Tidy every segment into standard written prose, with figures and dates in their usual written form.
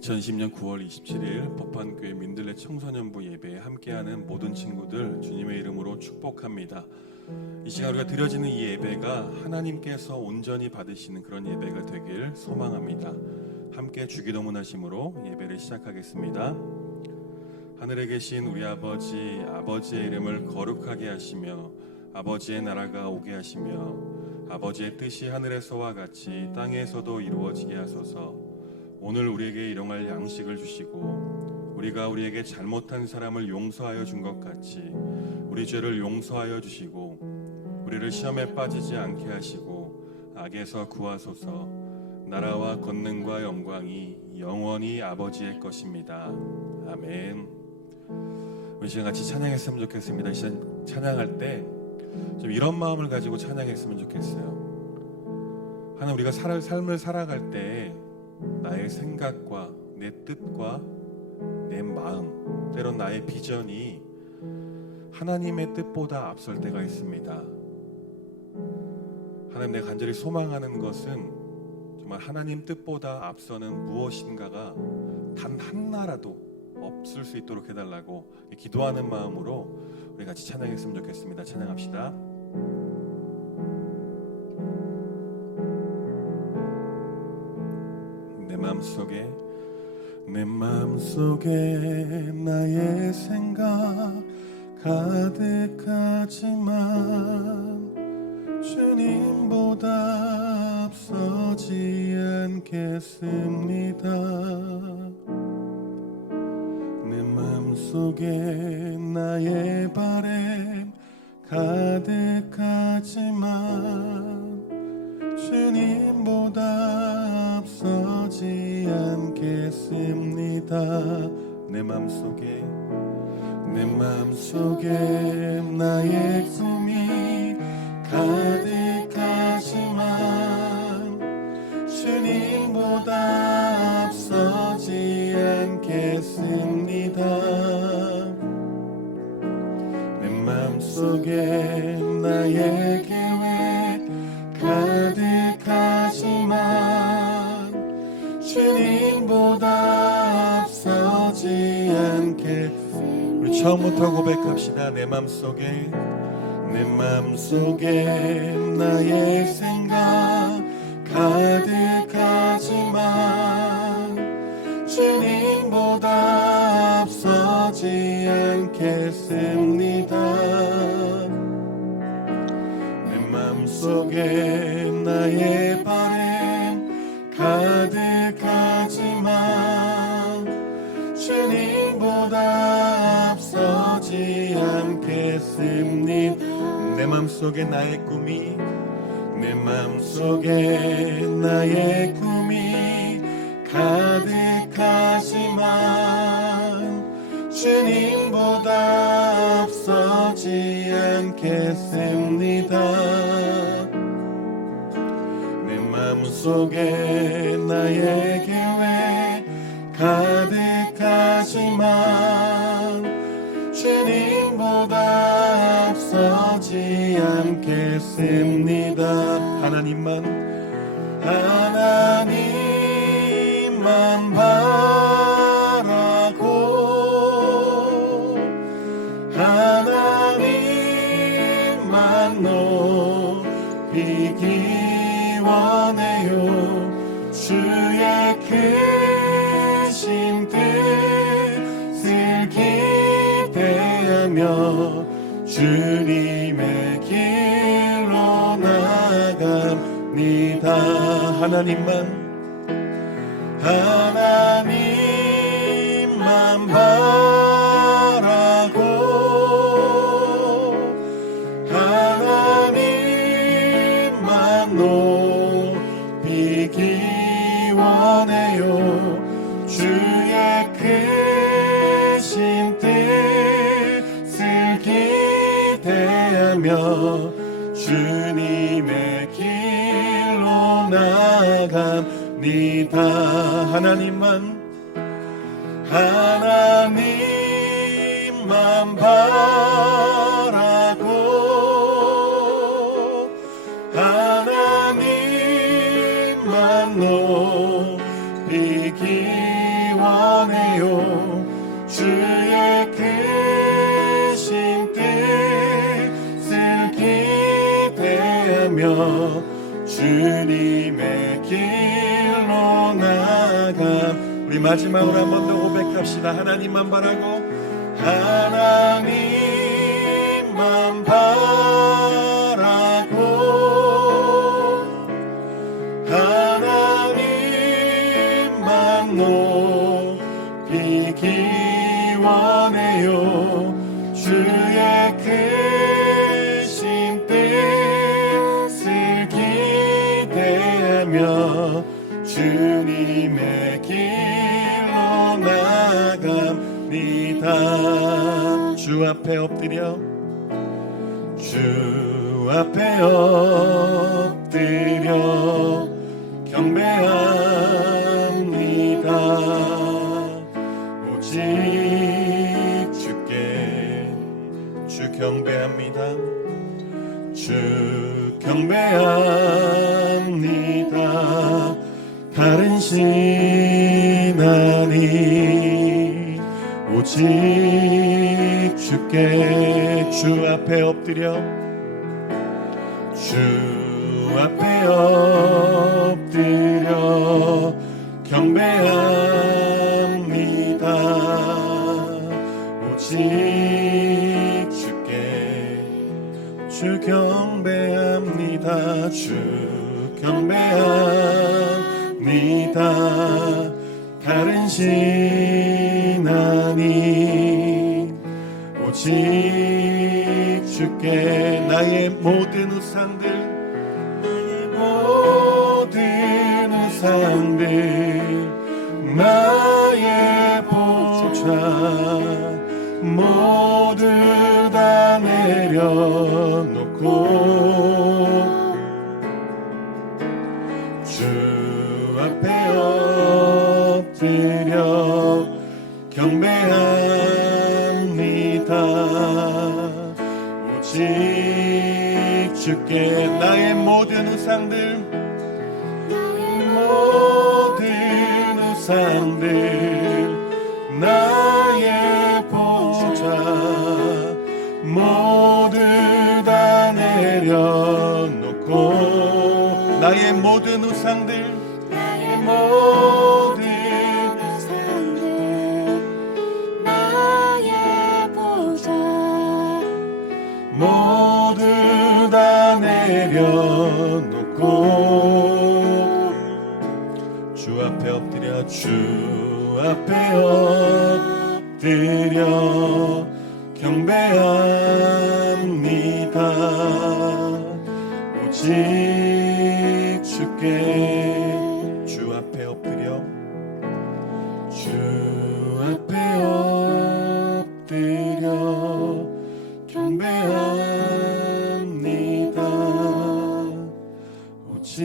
2020년 9월 27일 법한교회 민들레 청소년부 예배에 함께하는 모든 친구들 주님의 이름으로 축복합니다. 이 시간 우리가 드려지는 이 예배가 하나님께서 온전히 받으시는 그런 예배가 되길 소망합니다. 함께 주기도문하심으로 예배를 시작하겠습니다. 하늘에 계신 우리 아버지, 아버지의 이름을 거룩하게 하시며 아버지의 나라가 오게 하시며 아버지의 뜻이 하늘에서와 같이 땅에서도 이루어지게 하소서. 오늘 우리에게 일용할 양식을 주시고 우리가 우리에게 잘못한 사람을 용서하여 준 것 같이 우리 죄를 용서하여 주시고 우리를 시험에 빠지지 않게 하시고 악에서 구하소서. 나라와 권능과 영광이 영원히 아버지의 것입니다. 아멘. 우리 시간 같이 찬양했으면 좋겠습니다. 찬양할 때 좀 이런 마음을 가지고 찬양했으면 좋겠어요. 하나님, 우리가 삶을 살아갈 때 나의 생각과 내 뜻과 내 마음, 때론 나의 비전이 하나님의 뜻보다 앞설 때가 있습니다. 하나님, 내가 간절히 소망하는 것은 정말 하나님 뜻보다 앞서는 무엇인가가 단 하나라도 없을 수 있도록 해달라고 기도하는 마음으로 우리 같이 찬양했으면 좋겠습니다. 찬양합시다. 내 마음속에 나의 생각 가득하지만 주님보다 앞서지 않겠습니다. 내 마음속에 나의 바램 가득하지만 주님보다 앞서지 않겠습니다. 내 마음속에 나의 꿈이 가득하지만 주님보다 앞서지 않겠습니다. 내 마음속에 나의 계획 가득하지만 주님보다 앞서지 않게. 우리 처음부터 고백합시다. 내 마음속에 나의 생각 가득하지만 주님보다 앞서지 않겠습니다. 내 마음속에 나의 바램 가득하지만 주님보다 앞서지 않겠습니다. 내 마음속에 나의 꿈이 가득하지만 주님보다 앞서지 않겠습니다. 내 마음속에 나의 계획 가득하지만 주님보다 앞서지 않겠습니다. 하나님만 바라고 하나님만 높이기 원해요. 주의 크신 뜻을 기대하며 주님의 길로 나아갑니다. 하나님만 바라고 하나님만 높이기 원해요. 주의 크신 뜻을 기대하며 주님의 길로 나아갑니다. 하나님만 바라고 하나님만 높이기 원해요. 주의 크신 뜻을 기대하며 주님의 길로 나감. 우리 마지막으로 한 번 더 고백합시다. 하나님만 바라고, 하나님만 바라고, 하나님만 높이 기원해요. 주의 크신 뜻을 기대하며 주님의 길로 나갑니다. 주 앞에 엎드려, 주 앞에 엎드려 경배합니다. 오직 주께, 주 경배합니다. 주 경배합니다. 다른 신 아니 오직 주께, 주 앞에 엎드려, 주 앞에 엎드려 경배합니다. 오직 주께, 주 경배합니다. 주 경배합니다. 다른 신 아니 오직 주께. 나의 모든 우상들, 나의 모든 우상들, 나의 보좌 모두 다 내려놓고 주 앞에 엎드려 경배합니다. 오직 주께. 나의 모든 우상들, 나의 모든 우상들, 나의 보좌 모두 다 내려놓고 나의 모든 우상들, 나의 모든 우상들, 나의 보좌 모두 다 내려놓고 주 앞에 엎드려, 주 앞에 엎드려 경배합니다. 오직 주께. 주 앞에 엎드려, 주 앞에 엎드려 경배합니다. 오직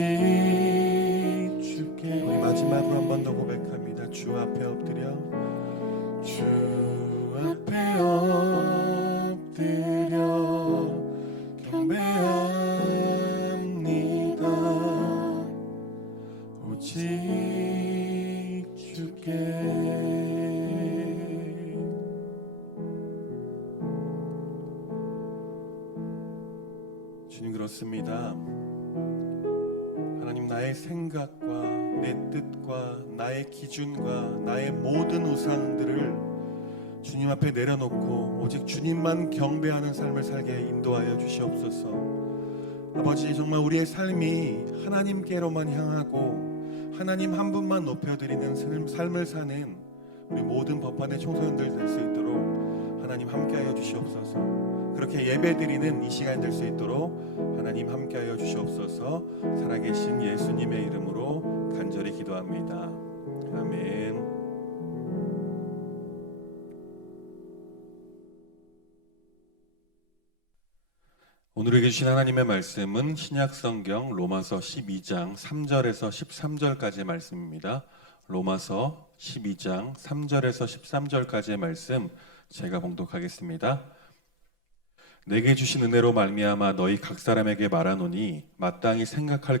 주께. 우리 마지막으로 한 번 더 고백합니다. 주 앞에 엎드려, 주 앞에 엎드려 경배합니다. 오직 주께. 주님, 그렇습니다. 하나님, 나의 생각과 내 뜻과 나의 기준과 나의 모든 우상들을 주님 앞에 내려놓고 오직 주님만 경배하는 삶을 살게 인도하여 주시옵소서. 아버지, 정말 우리의 삶이 하나님께로만 향하고 하나님 한 분만 높여드리는 삶을 사는 우리 모든 법반의 청소년들 될 수 있도록 하나님 함께하여 주시옵소서. 그렇게 예배드리는 이 시간 될 수 있도록 하나님 함께하여 주시옵소서. 살아계신 예수님의 이름으로 간절히 기도합니다. 아멘. 오늘에게 주신 하나님의 말씀은 신약성경 로마서 12장 3절에서 13절까지의 말씀입니다. 로마서 12장 3절에서 13절까지의 말씀 제가 봉독하겠습니다. 내게 주신 은혜로 말미암아 너희 각 사람에게 말하노니 마땅히 생각할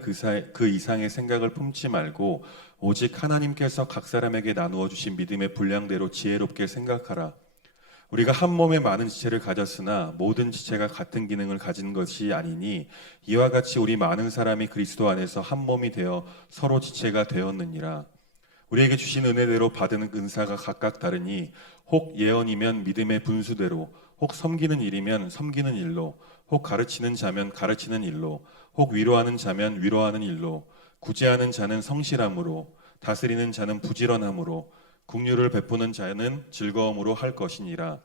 그 이상의 생각을 품지 말고 오직 하나님께서 각 사람에게 나누어 주신 믿음의 분량대로 지혜롭게 생각하라. 우리가 한 몸에 많은 지체를 가졌으나 모든 지체가 같은 기능을 가진 것이 아니니 이와 같이 우리 많은 사람이 그리스도 안에서 한 몸이 되어 서로 지체가 되었느니라. 우리에게 주신 은혜대로 받은 은사가 각각 다르니 혹 예언이면 믿음의 분수대로, 혹 섬기는 일이면 섬기는 일로, 혹 가르치는 자면 가르치는 일로, 혹 위로하는 자면 위로하는 일로, 구제하는 자는 성실함으로, 다스리는 자는 부지런함으로, 긍휼을 베푸는 자는 즐거움으로 할 것이니라.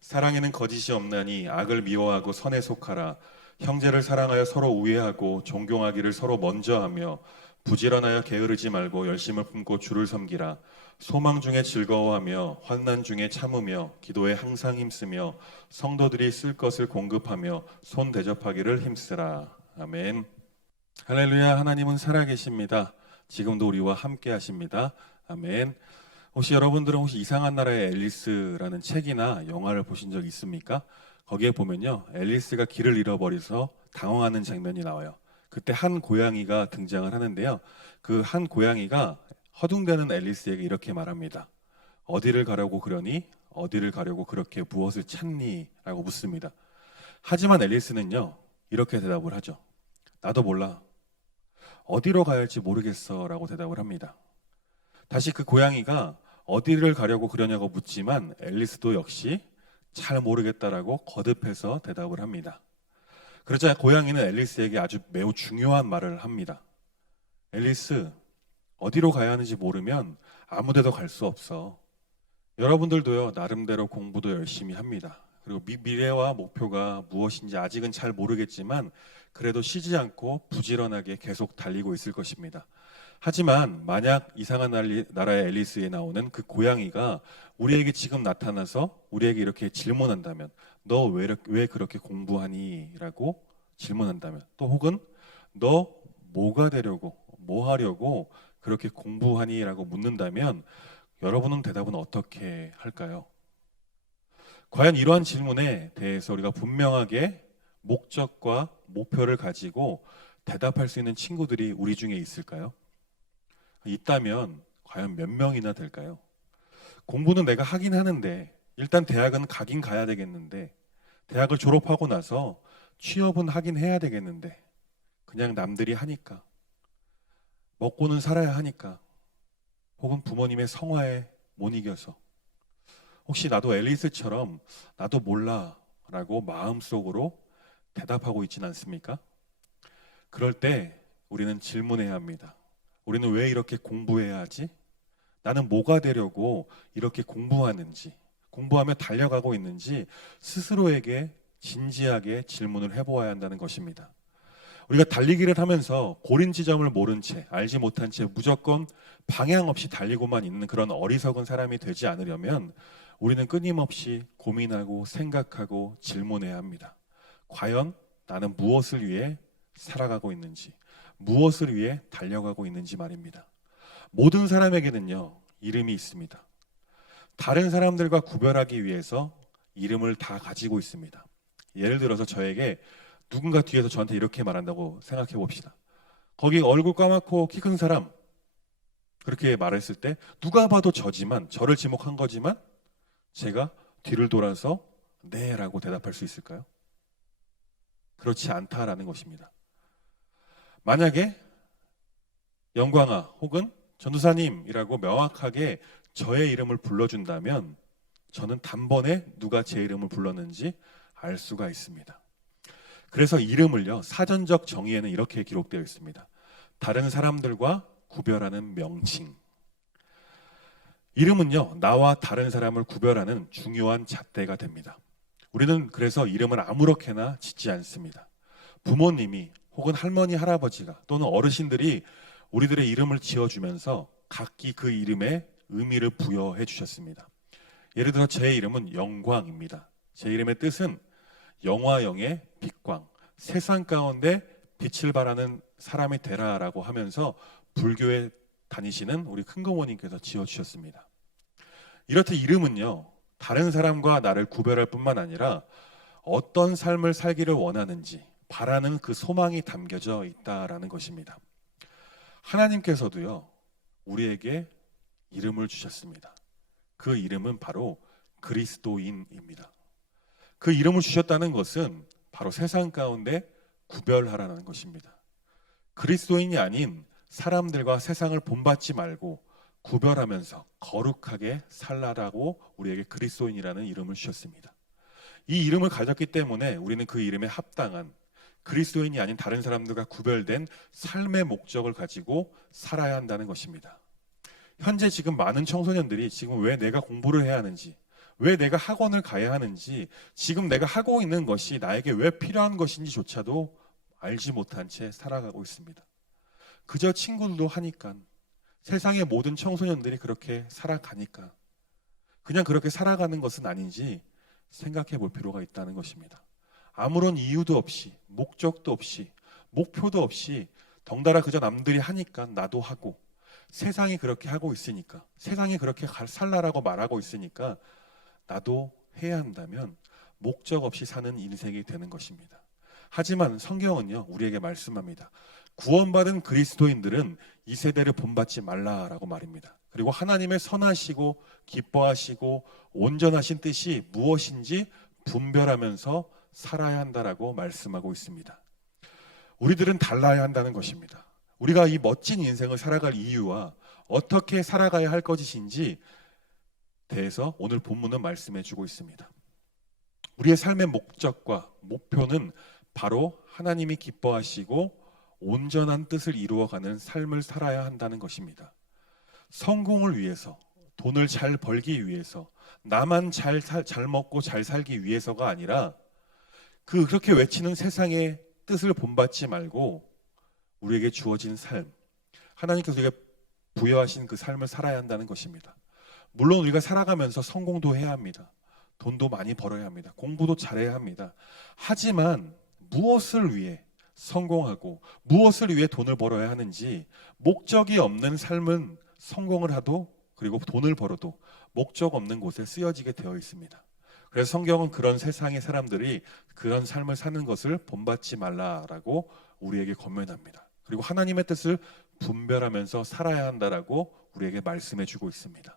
사랑에는 거짓이 없나니 악을 미워하고 선에 속하라. 형제를 사랑하여 서로 우애하고 존경하기를 서로 먼저 하며 부지런하여 게으르지 말고 열심을 품고 주를 섬기라. 소망 중에 즐거워하며 환난 중에 참으며 기도에 항상 힘쓰며 성도들이 쓸 것을 공급하며 손 대접하기를 힘쓰라. 아멘. 할렐루야. 하나님은 살아계십니다. 지금도 우리와 함께 하십니다. 아멘. 혹시 여러분들은 이상한 나라의 앨리스라는 책이나 영화를 보신 적 있습니까? 거기에 보면요, 앨리스가 길을 잃어버려서 당황하는 장면이 나와요. 그때 한 고양이가 등장을 하는데요, 그 한 고양이가 허둥대는 앨리스에게 이렇게 말합니다. 어디를 가려고 그러니? 어디를 가려고 그렇게 무엇을 찾니? 라고 묻습니다. 하지만 앨리스는요, 이렇게 대답을 하죠. 나도 몰라. 어디로 가야 할지 모르겠어 라고 대답을 합니다. 다시 그 고양이가 어디를 가려고 그러냐고 묻지만 앨리스도 역시 잘 모르겠다라고 거듭해서 대답을 합니다. 그러자 고양이는 앨리스에게 아주 매우 중요한 말을 합니다. 앨리스, 어디로 가야 하는지 모르면 아무 데도 갈 수 없어. 여러분들도요, 나름대로 공부도 열심히 합니다. 그리고 미래와 목표가 무엇인지 아직은 잘 모르겠지만 그래도 쉬지 않고 부지런하게 계속 달리고 있을 것입니다. 하지만 만약 이상한 나라의 앨리스에 나오는 그 고양이가 우리에게 지금 나타나서 우리에게 이렇게 질문한다면, 너 왜 그렇게 공부하니? 라고 질문한다면, 또 혹은 너 뭐가 되려고, 뭐 하려고 그렇게 공부하니? 라고 묻는다면 여러분은 대답은 어떻게 할까요? 과연 이러한 질문에 대해서 우리가 분명하게 목적과 목표를 가지고 대답할 수 있는 친구들이 우리 중에 있을까요? 있다면 과연 몇 명이나 될까요? 공부는 내가 하긴 하는데 일단 대학은 가긴 가야 되겠는데 대학을 졸업하고 나서 취업은 하긴 해야 되겠는데 그냥 남들이 하니까 먹고는 살아야 하니까 혹은 부모님의 성화에 못 이겨서 혹시 나도 앨리스처럼 나도 몰라 라고 마음속으로 대답하고 있지는 않습니까? 그럴 때 우리는 질문해야 합니다. 우리는 왜 이렇게 공부해야 하지? 나는 뭐가 되려고 이렇게 공부하는지, 공부하며 달려가고 있는지 스스로에게 진지하게 질문을 해보아야 한다는 것입니다. 우리가 달리기를 하면서 고린 지점을 모른 채, 알지 못한 채 무조건 방향 없이 달리고만 있는 그런 어리석은 사람이 되지 않으려면 우리는 끊임없이 고민하고 생각하고 질문해야 합니다. 과연 나는 무엇을 위해 살아가고 있는지, 무엇을 위해 달려가고 있는지 말입니다. 모든 사람에게는요, 이름이 있습니다. 다른 사람들과 구별하기 위해서 이름을 다 가지고 있습니다. 예를 들어서 저에게 누군가 뒤에서 저한테 이렇게 말한다고 생각해 봅시다. 거기 얼굴 까맣고 키 큰 사람, 그렇게 말했을 때 누가 봐도 저지만, 저를 지목한 거지만 제가 뒤를 돌아서 네 라고 대답할 수 있을까요? 그렇지 않다라는 것입니다. 만약에 영광아 혹은 전도사님이라고 명확하게 저의 이름을 불러준다면 저는 단번에 누가 제 이름을 불렀는지 알 수가 있습니다. 그래서 이름을요, 사전적 정의에는 이렇게 기록되어 있습니다. 다른 사람들과 구별하는 명칭. 이름은요, 나와 다른 사람을 구별하는 중요한 잣대가 됩니다. 우리는 그래서 이름을 아무렇게나 짓지 않습니다. 부모님이 혹은 할머니, 할아버지가 또는 어르신들이 우리들의 이름을 지어주면서 각기 그 이름에 의미를 부여해 주셨습니다. 예를 들어 제 이름은 영광입니다. 제 이름의 뜻은 영화영의 빛광, 세상 가운데 빛을 발하는 사람이 되라라고 하면서 불교에 다니시는 우리 큰고모님께서 지어주셨습니다. 이렇듯 이름은요, 다른 사람과 나를 구별할 뿐만 아니라 어떤 삶을 살기를 원하는지 바라는 그 소망이 담겨져 있다라는 것입니다. 하나님께서도요, 우리에게 이름을 주셨습니다. 그 이름은 바로 그리스도인입니다. 그 이름을 주셨다는 것은 바로 세상 가운데 구별하라는 것입니다. 그리스도인이 아닌 사람들과 세상을 본받지 말고 구별하면서 거룩하게 살라라고 우리에게 그리스도인이라는 이름을 주셨습니다. 이 이름을 가졌기 때문에 우리는 그 이름에 합당한 그리스도인이 아닌 다른 사람들과 구별된 삶의 목적을 가지고 살아야 한다는 것입니다. 현재 지금 많은 청소년들이 지금 왜 내가 공부를 해야 하는지, 왜 내가 학원을 가야 하는지, 지금 내가 하고 있는 것이 나에게 왜 필요한 것인지조차도 알지 못한 채 살아가고 있습니다. 그저 친구들도 하니까, 세상의 모든 청소년들이 그렇게 살아가니까 그냥 그렇게 살아가는 것은 아닌지 생각해 볼 필요가 있다는 것입니다. 아무런 이유도 없이, 목적도 없이, 목표도 없이 덩달아 그저 남들이 하니까 나도 하고, 세상이 그렇게 하고 있으니까, 세상이 그렇게 살라라고 말하고 있으니까 나도 해야 한다면 목적 없이 사는 인생이 되는 것입니다. 하지만 성경은요, 우리에게 말씀합니다. 구원받은 그리스도인들은 이 세대를 본받지 말라라고 말입니다. 그리고 하나님의 선하시고 기뻐하시고 온전하신 뜻이 무엇인지 분별하면서 살아야 한다라고 말씀하고 있습니다. 우리들은 달라야 한다는 것입니다. 우리가 이 멋진 인생을 살아갈 이유와 어떻게 살아가야 할 것인지 대해서 오늘 본문은 말씀해 주고 있습니다. 우리의 삶의 목적과 목표는 바로 하나님이 기뻐하시고 온전한 뜻을 이루어가는 삶을 살아야 한다는 것입니다. 성공을 위해서, 돈을 잘 벌기 위해서, 나만 잘 먹고 잘 살기 위해서가 아니라 그렇게 외치는 세상의 뜻을 본받지 말고 우리에게 주어진 삶, 하나님께서 우리에게 부여하신 그 삶을 살아야 한다는 것입니다. 물론 우리가 살아가면서 성공도 해야 합니다. 돈도 많이 벌어야 합니다. 공부도 잘해야 합니다. 하지만 무엇을 위해 성공하고 무엇을 위해 돈을 벌어야 하는지, 목적이 없는 삶은 성공을 하도 그리고 돈을 벌어도 목적 없는 곳에 쓰여지게 되어 있습니다. 그래서 성경은 그런 세상의 사람들이 그런 삶을 사는 것을 본받지 말라라고 우리에게 권면합니다. 그리고 하나님의 뜻을 분별하면서 살아야 한다라고 우리에게 말씀해 주고 있습니다.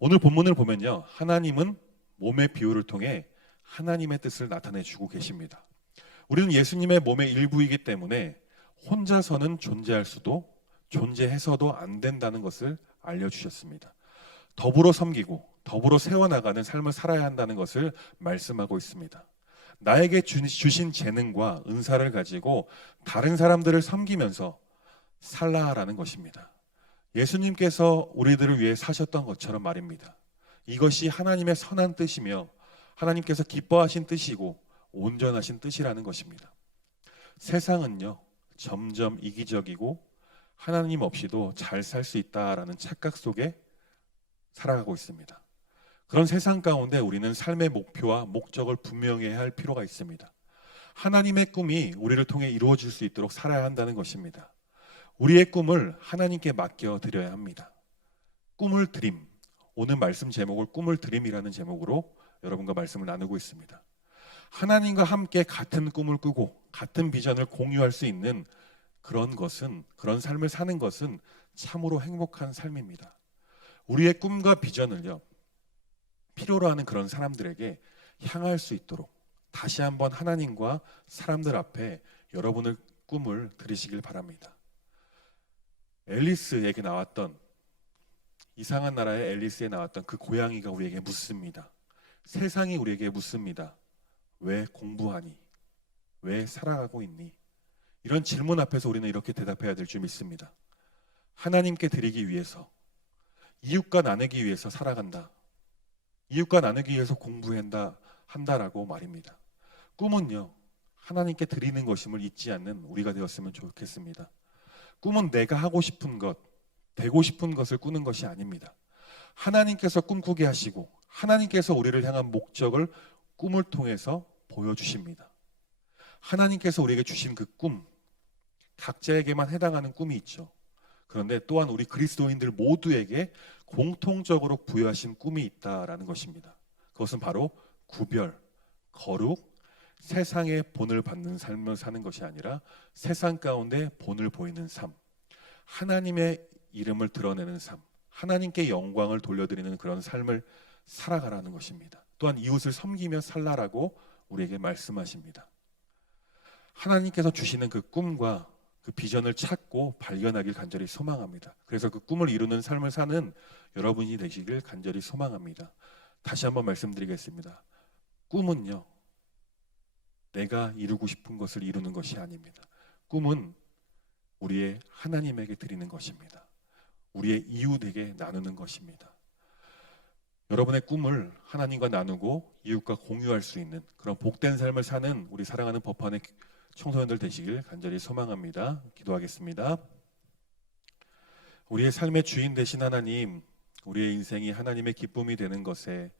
오늘 본문을 보면요, 하나님은 몸의 비유를 통해 하나님의 뜻을 나타내 주고 계십니다. 우리는 예수님의 몸의 일부이기 때문에 혼자서는 존재할 수도 존재해서도 안 된다는 것을 알려주셨습니다. 더불어 섬기고 더불어 세워나가는 삶을 살아야 한다는 것을 말씀하고 있습니다. 나에게 주신 재능과 은사를 가지고 다른 사람들을 섬기면서 살라라는 것입니다. 예수님께서 우리들을 위해 사셨던 것처럼 말입니다. 이것이 하나님의 선한 뜻이며 하나님께서 기뻐하신 뜻이고 온전하신 뜻이라는 것입니다. 세상은요, 점점 이기적이고 하나님 없이도 잘 살 수 있다라는 착각 속에 살아가고 있습니다. 그런 세상 가운데 우리는 삶의 목표와 목적을 분명히 해야 할 필요가 있습니다. 하나님의 꿈이 우리를 통해 이루어질 수 있도록 살아야 한다는 것입니다. 우리의 꿈을 하나님께 맡겨드려야 합니다. 꿈을 드림, 오늘 말씀 제목을 꿈을 드림이라는 제목으로 여러분과 말씀을 나누고 있습니다. 하나님과 함께 같은 꿈을 꾸고 같은 비전을 공유할 수 있는 그런 삶을 사는 것은 참으로 행복한 삶입니다. 우리의 꿈과 비전을요, 필요로 하는 그런 사람들에게 향할 수 있도록 다시 한번 하나님과 사람들 앞에 여러분의 꿈을 들으시길 바랍니다. 앨리스에게 나왔던, 이상한 나라의 앨리스에 나왔던 그 고양이가 우리에게 묻습니다. 세상이 우리에게 묻습니다. 왜 공부하니? 왜 살아가고 있니? 이런 질문 앞에서 우리는 이렇게 대답해야 될 줄 믿습니다. 하나님께 드리기 위해서, 이웃과 나누기 위해서 살아간다. 이웃과 나누기 위해서 한다라고 말입니다. 꿈은요, 하나님께 드리는 것임을 잊지 않는 우리가 되었으면 좋겠습니다. 꿈은 내가 하고 싶은 것, 되고 싶은 것을 꾸는 것이 아닙니다. 하나님께서 꿈꾸게 하시고 하나님께서 우리를 향한 목적을 꿈을 통해서 보여주십니다. 하나님께서 우리에게 주신 그 꿈, 각자에게만 해당하는 꿈이 있죠. 그런데 또한 우리 그리스도인들 모두에게 공통적으로 부여하신 꿈이 있다라는 것입니다. 그것은 바로 구별, 거룩, 세상의 본을 받는 삶을 사는 것이 아니라 세상 가운데 본을 보이는 삶, 하나님의 이름을 드러내는 삶, 하나님께 영광을 돌려드리는 그런 삶을 살아가라는 것입니다. 또한 이웃을 섬기며 살라라고 우리에게 말씀하십니다. 하나님께서 주시는 그 꿈과 그 비전을 찾고 발견하길 간절히 소망합니다. 그래서 그 꿈을 이루는 삶을 사는 여러분이 되시길 간절히 소망합니다. 다시 한번 말씀드리겠습니다. 꿈은요, 내가 이루고 싶은 것을 이루는 것이 아닙니다. 꿈은 우리의 하나님에게 드리는 것입니다. 우리의 이웃에게 나누는 것입니다. 여러분의 꿈을 하나님과 나누고 이웃과 공유할 수 있는 그런 복된 삶을 사는 우리 사랑하는 법환의 청소년들 되시길 간절히 소망합니다. 기도하겠습니다. 우리의 삶의 주인 되신 하나님, 우리의 인생이 하나님의 기쁨이 되는 것에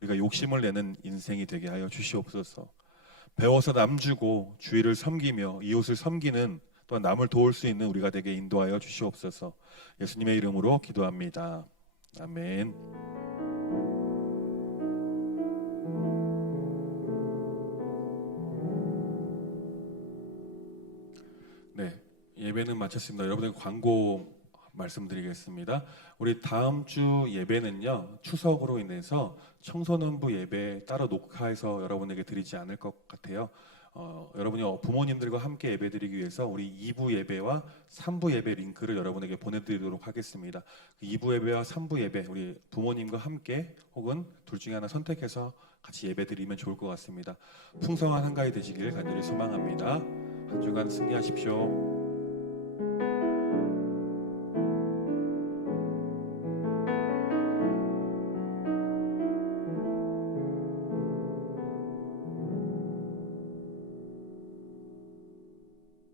우리가 욕심을 내는 인생이 되게 하여 주시옵소서. 배워서 남주고 주의를 섬기며 이웃을 섬기는 또한 남을 도울 수 있는 우리가 되게 인도하여 주시옵소서. 예수님의 이름으로 기도합니다. 아멘. 네, 예배는 마쳤습니다. 여러분에게 광고 말씀드리겠습니다. 우리 다음 주 예배는요, 추석으로 인해서 청소년부 예배 따로 녹화해서 여러분에게 드리지 않을 것 같아요. 여러분이 부모님들과 함께 예배드리기 위해서 우리 2부 예배와 3부 예배 링크를 여러분에게 보내드리도록 하겠습니다. 2부 예배와 3부 예배 우리 부모님과 함께 혹은 둘 중에 하나 선택해서 같이 예배드리면 좋을 것 같습니다. 풍성한 한가위 되시길 간절히 소망합니다. 한 주간 승리하십시오.